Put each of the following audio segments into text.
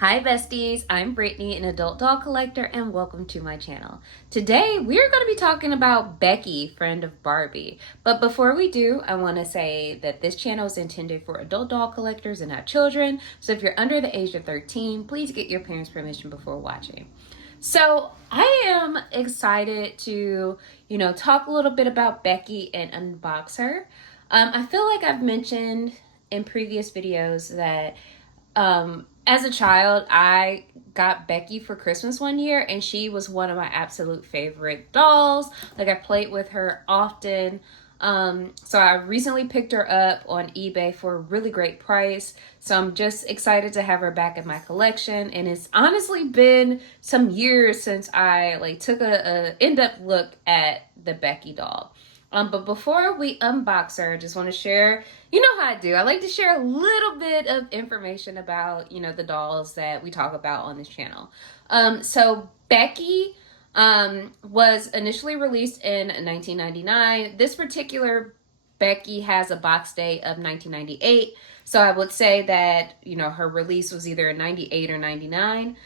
Hi besties, I'm Brittany, an adult doll collector, and welcome to my channel. Today we're going to be talking about Becky, friend of Barbie. But before we do, I want to say that this channel is intended for adult doll collectors and not children. So if you're under the age of 13, please get your parents' permission before watching. So I am excited to, talk a little bit about Becky and unbox her. I feel like I've mentioned in previous videos that as a child, I got Becky for Christmas one year, and she was one of my absolute favorite dolls. Like, I played with her often. So I recently picked her up on eBay for a really great price. So I'm just excited to have her back in my collection. And it's honestly been some years since I took a in-depth look at the Becky doll. But before we unbox her, I just want to share, you know how I do. I like to share a little bit of information about, the dolls that we talk about on this channel. So Becky was initially released in 1999. This particular Becky has a box date of 1998. So I would say that, her release was either in 98 or 99.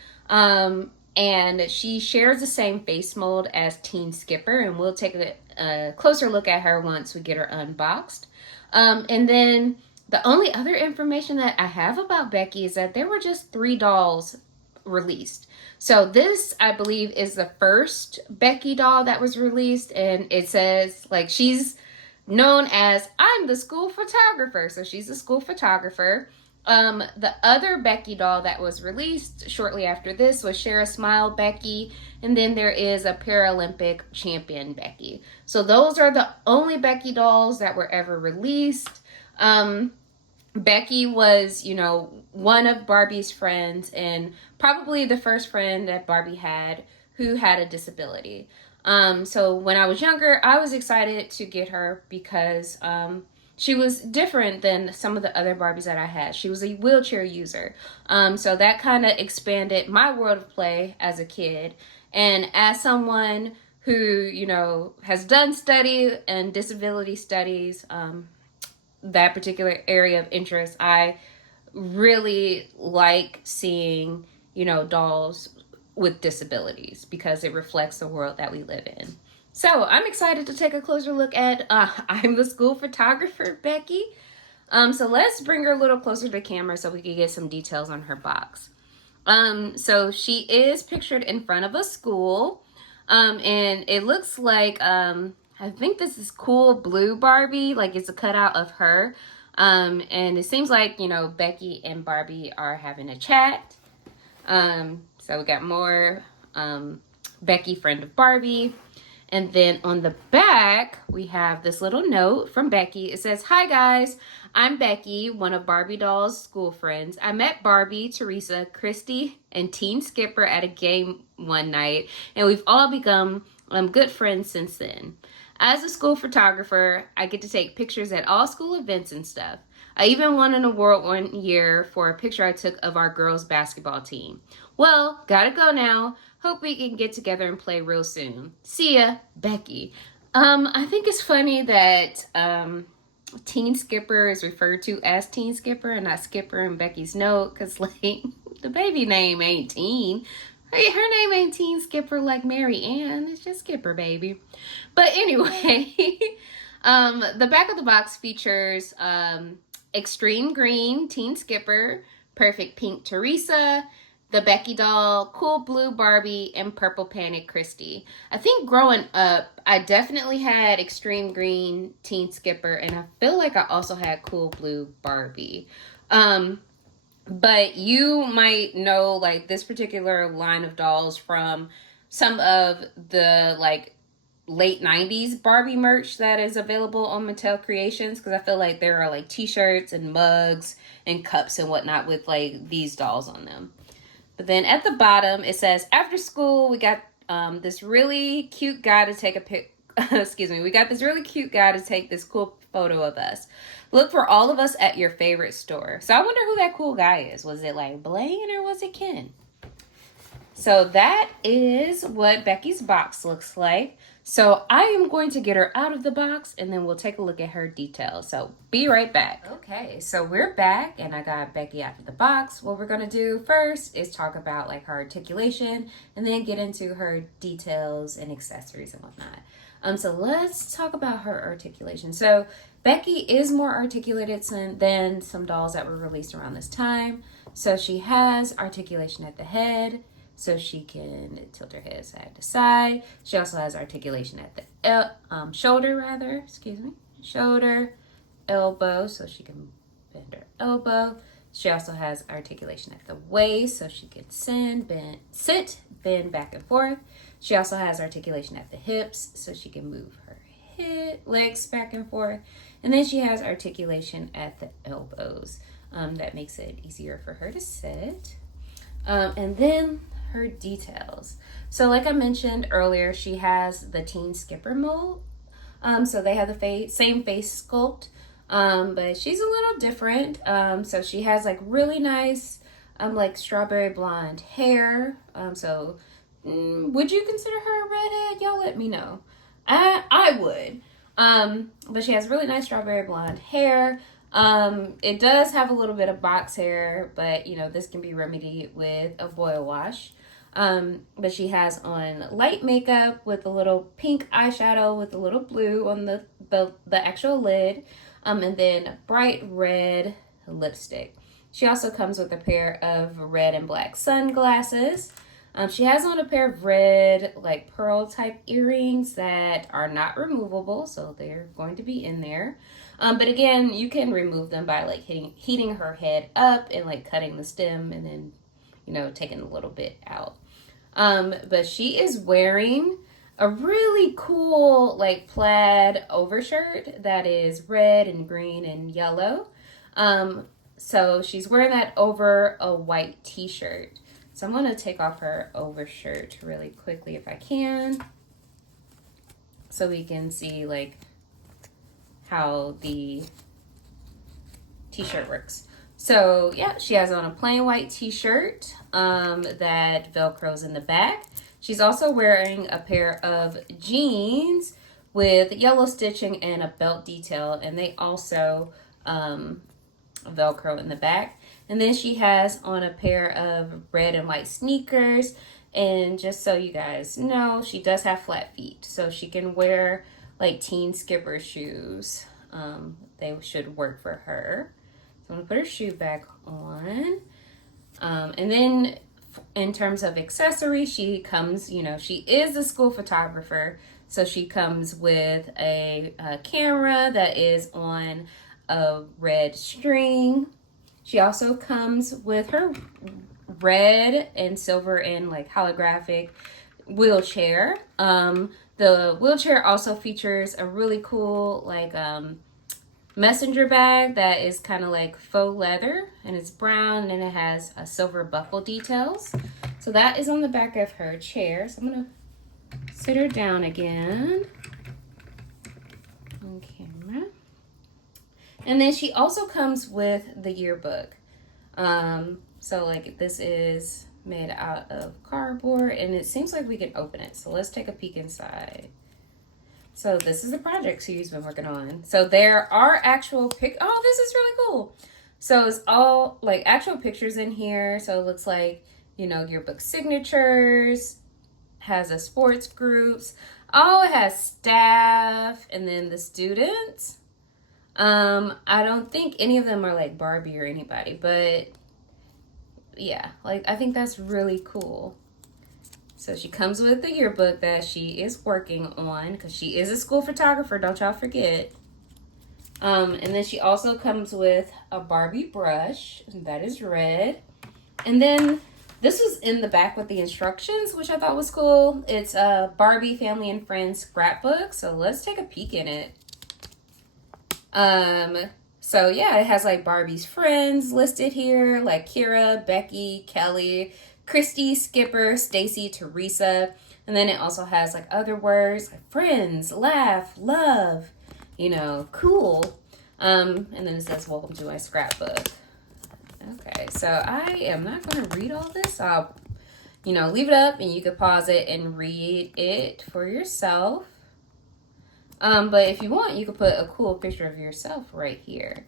And she shares the same face mold as Teen Skipper, and we'll take a closer look at her once we get her unboxed. And then the only other information that I have about Becky is that there were just 3 dolls released. So this, I believe, is the first Becky doll that was released, and it says, she's known as, I'm the school photographer. So she's a school photographer. The other Becky doll that was released shortly after this was Share a Smile Becky, and then there is a Paralympic champion Becky. So those are the only Becky dolls that were ever released. Becky was, one of Barbie's friends, and probably the first friend that Barbie had who had a disability. So when I was younger, I was excited to get her because she was different than some of the other Barbies that I had. She was a wheelchair user. So that kind of expanded my world of play as a kid. And as someone who, has done study and disability studies, that particular area of interest, I really like seeing, dolls with disabilities because it reflects the world that we live in. So I'm excited to take a closer look at I'm the school photographer, Becky. So let's bring her a little closer to the camera so we can get some details on her box. So she is pictured in front of a school. And it looks like, I think this is cool blue Barbie, like it's a cutout of her. And it seems like, Becky and Barbie are having a chat. So we got more Becky, friend of Barbie. And then on the back, we have this little note from Becky. It says, "Hi guys, I'm Becky, one of Barbie doll's school friends. I met Barbie, Teresa, Christy, and Teen Skipper at a game one night, and we've all become good friends since then. As a school photographer, I get to take pictures at all school events and stuff. I even won an award one year for a picture I took of our girls' basketball team. Well, gotta go now. Hope we can get together and play real soon. See ya, Becky." I think it's funny that Teen Skipper is referred to as Teen Skipper and not Skipper in Becky's note, because the baby name ain't Teen. Hey, her name ain't Teen Skipper like Mary Ann. It's just Skipper, baby. But anyway, the back of the box features Extreme Green Teen Skipper, Perfect Pink Teresa, the Becky doll, Cool Blue Barbie, and Purple Panic Christy. I think growing up, I definitely had Extreme Green Teen Skipper, and I feel like I also had Cool Blue Barbie. But you might know this particular line of dolls from some of the late 90s Barbie merch that is available on Mattel Creations, because I feel like there are t-shirts and mugs and cups and whatnot with these dolls on them. But then at the bottom it says, "After school we got this really cute guy to take a pic excuse me, we got this really cute guy to take this cool photo of us. Look for all of us at your favorite store." So I wonder who that cool guy is. Was it Blaine or was it Ken? So that is what Becky's box looks like. So I am going to get her out of the box and then we'll take a look at her details. So be right back. Okay, so we're back and I got Becky out of the box. What we're going to do first is talk about like her articulation and then get into her details and accessories and whatnot. So let's talk about her articulation. So Becky is more articulated than some dolls that were released around this time. So she has articulation at the head, so she can tilt her head side to side. She also has articulation at the shoulder, elbow, so she can bend her elbow. She also has articulation at the waist, so she can sit, bend back and forth. She also has articulation at the hips, so she can move her legs back and forth. And then she has articulation at the elbows. That makes it easier for her to sit. And then her details. So like I mentioned earlier, she has the teen skipper mold. So they have the same face sculpt, but she's a little different. So she has like really nice, like strawberry blonde hair. Would you consider her a redhead? Y'all let me know. I would. But she has really nice strawberry blonde hair. It does have a little bit of box hair, but you know, this can be remedied with a boil wash. But she has on light makeup with a little pink eyeshadow with a little blue on the actual lid, and then bright red lipstick. She also comes with a pair of red and black sunglasses. She has on a pair of red, like pearl type earrings that are not removable, so they're going to be in there. But again, you can remove them by like heating her head up and like cutting the stem and then, you know, taking a little bit out. But she is wearing a really cool like plaid overshirt that is red and green and yellow. So she's wearing that over a white t-shirt. So I'm going to take off her overshirt really quickly if I can, so we can see like how the t-shirt works. So yeah, she has on a plain white t-shirt that velcros in the back. She's also wearing a pair of jeans with yellow stitching and a belt detail, and they also velcro in the back. And then she has on a pair of red and white sneakers. And just so you guys know, she does have flat feet, so she can wear like teen skipper shoes. They should work for her. So I'm gonna put her shoe back on. And then in terms of accessories, she comes, you know, she is a school photographer. So she comes with a camera that is on a red string. She also comes with her red and silver and like holographic wheelchair. The wheelchair also features a really cool like messenger bag that is kind of like faux leather, and it's brown and it has a silver buckle details. So that is on the back of her chair. So I'm gonna sit her down again on camera. And then she also comes with the yearbook. So like this is made out of cardboard and it seems like we can open it. So let's take a peek inside. So this is the project she's been working on. So there are actual oh, this is really cool. So it's all like actual pictures in here. So it looks like, you know, yearbook signatures, has a sports groups. Oh, it has staff and then the students. I don't think any of them are like Barbie or anybody, but yeah, like I think that's really cool. So she comes with the yearbook that she is working on because she is a school photographer, don't y'all forget. And then she also comes with a Barbie brush that is red. And then this was in the back with the instructions, which I thought was cool. It's a Barbie Family and Friends scrapbook. So let's take a peek in it. So yeah, it has like Barbie's friends listed here, like Kira, Becky, Kelly, Christy, Skipper, Stacy, Teresa. And then it also has like other words like friends, laugh, love, you know, cool. And then it says, welcome to my scrapbook. Okay, so I am not going to read all this. I'll you know, leave it up and you could pause it and read it for yourself. But if you want, you could put a cool picture of yourself right here.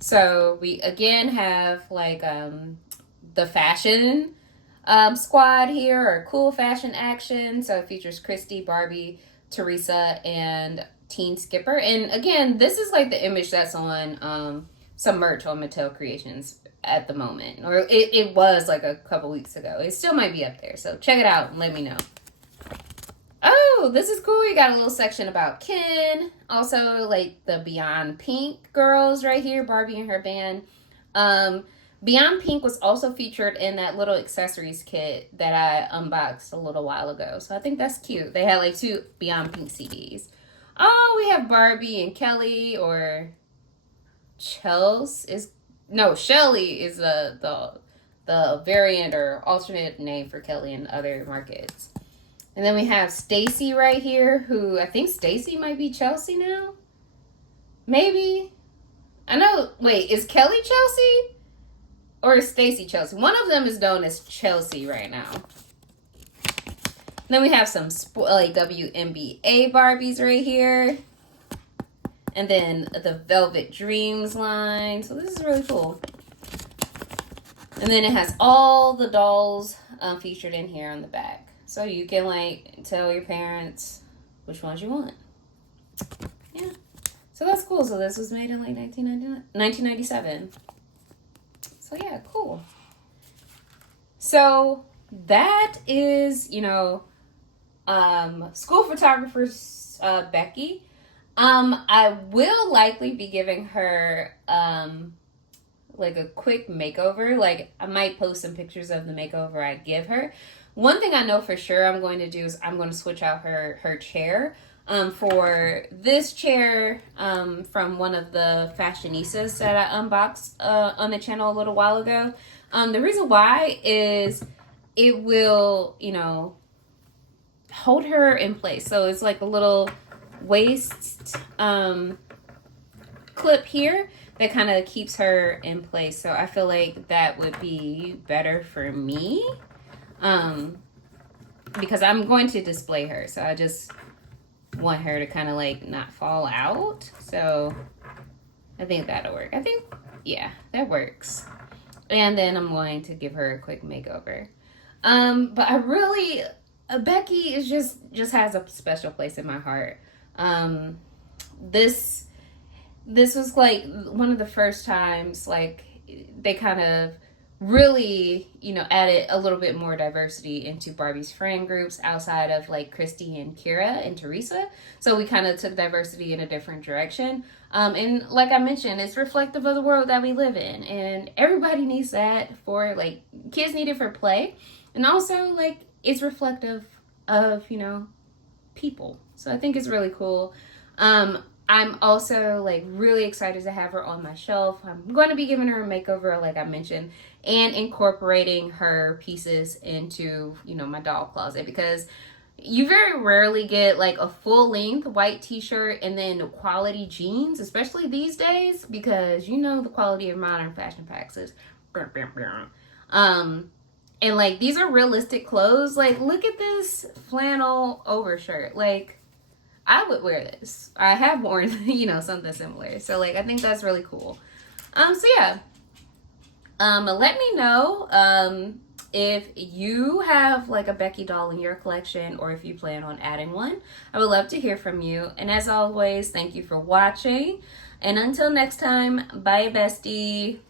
So we again have like the fashion squad here, or cool fashion action. So it features Christy, Barbie, Teresa, and Teen Skipper. And again, this is like the image that's on some merch on Mattel Creations at the moment. Or it was like a couple weeks ago. It still might be up there. So check it out and let me know. Oh, this is cool. You got a little section about Ken. Also, like the Beyond Pink girls right here, Barbie and her band. Beyond Pink was also featured in that little accessories kit that I unboxed a little while ago. So I think that's cute. They had like 2 Beyond Pink CDs. Oh, we have Barbie and Kelly, or Shelly is the variant or alternate name for Kelly in other markets. And then we have Stacy right here, who I think Stacy might be Chelsea now. Maybe. I know. Wait, is Kelly Chelsea? Or is Stacy Chelsea? One of them is known as Chelsea right now. And then we have some like WNBA Barbies right here. And then the Velvet Dreams line. So this is really cool. And then it has all the dolls featured in here on the back. So you can like tell your parents which ones you want. Yeah. So that's cool. So this was made in like 1997. So yeah, cool. So that is, you know, school photographer Becky. I will likely be giving her like a quick makeover. Like I might post some pictures of the makeover I give her. One thing I know for sure I'm going to do is I'm going to switch out her chair. For this chair from one of the fashionistas that I unboxed on the channel a little while ago. The reason why is it will, you know, hold her in place. So it's like a little waist clip here that kind of keeps her in place. So I feel like that would be better for me. Because I'm going to display her, so I just want her to kind of like not fall out. So I think that'll work. I think, yeah, that works. And then I'm going to give her a quick makeover. But I really, Becky is just has a special place in my heart. This was like one of the first times like they kind of really, you know, added a little bit more diversity into Barbie's friend groups outside of like Christy and Kira and Teresa. So we kind of took diversity in a different direction. And like I mentioned, it's reflective of the world that we live in, and everybody needs that for like kids need it for play, and also like it's reflective of, you know, people. So I think it's really cool. I'm also like really excited to have her on my shelf. I'm going to be giving her a makeover, like I mentioned, and incorporating her pieces into, you know, my doll closet, because you very rarely get like a full length white t-shirt and then quality jeans, especially these days, because you know the quality of modern fashion packs is and like these are realistic clothes. Like look at this flannel overshirt. Like I would wear this. I have worn, you know, something similar. So like I think that's really cool. So yeah. Let me know if you have like a Becky doll in your collection, or if you plan on adding one. I would love to hear from you. And as always, thank you for watching. And until next time, bye bestie.